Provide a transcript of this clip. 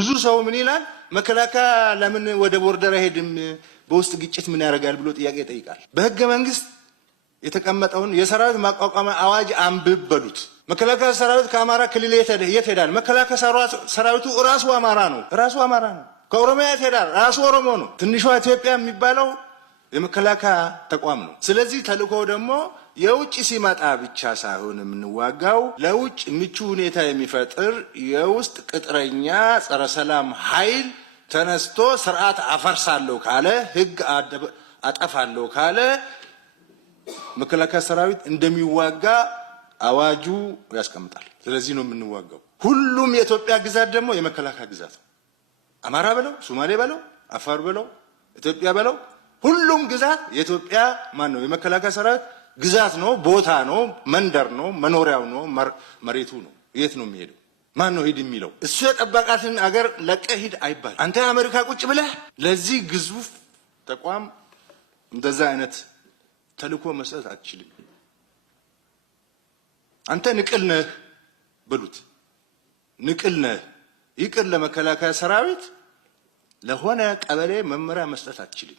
ብዙ ሰው ምን ይላል? መከላከያ ለምን ወደ ቦርደር አይሄድም? በውስጥ ግጭት ምን ያደርጋል ብሎ ጥያቄ ይጠይቃል። በህገ መንግስት የተቀመጠውን የሰራዊት ማቋቋሚያ አዋጅ አንብብ በሉት። መከላከያ ሰራዊት ከአማራ ክልል የት ሄዳል? መከላከያ ሰራዊቱ ራሱ አማራ ነው። ከኦሮሚያ የት ሄዳል? ራሱ ኦሮሞ ነው። ትንሿ ኢትዮጵያ የሚባለው የመከላከያ ተቋም ነው። ስለዚህ ተልእኮ ደግሞ የውጭ ሲመጣ ብቻ ሳይሆን የምንዋጋው ለውጭ ምቹ ሁኔታ የሚፈጥር የውስጥ ቅጥረኛ ጸረ ሰላም ኃይል ተነስቶ ስርዓት አፈርሳለሁ ካለ፣ ህግ አጠፋለሁ ካለ መከላከያ ሰራዊት እንደሚዋጋ አዋጁ ያስቀምጣል። ስለዚህ ነው የምንዋጋው። ሁሉም የኢትዮጵያ ግዛት ደግሞ የመከላከያ ግዛት ነው። አማራ በለው፣ ሶማሌ በለው፣ አፋር በለው፣ ኢትዮጵያ በለው፣ ሁሉም ግዛት የኢትዮጵያ ማን ነው? የመከላከያ ሰራዊት ግዛት ነው፣ ቦታ ነው፣ መንደር ነው፣ መኖሪያው ነው፣ መሬቱ ነው። የት ነው የሚሄደው? ማን ነው ሂድ የሚለው? እሱ የጠበቃትን አገር ለቀህ ሂድ አይባል። አንተ አሜሪካ ቁጭ ብለህ ለዚህ ግዙፍ ተቋም እንደዛ አይነት ተልእኮ መስጠት አትችልም። አንተ ንቅል ነህ በሉት። ንቅል ነህ። ይቅር ለመከላከያ ሰራዊት ለሆነ ቀበሌ መመሪያ መስጠት አትችልም።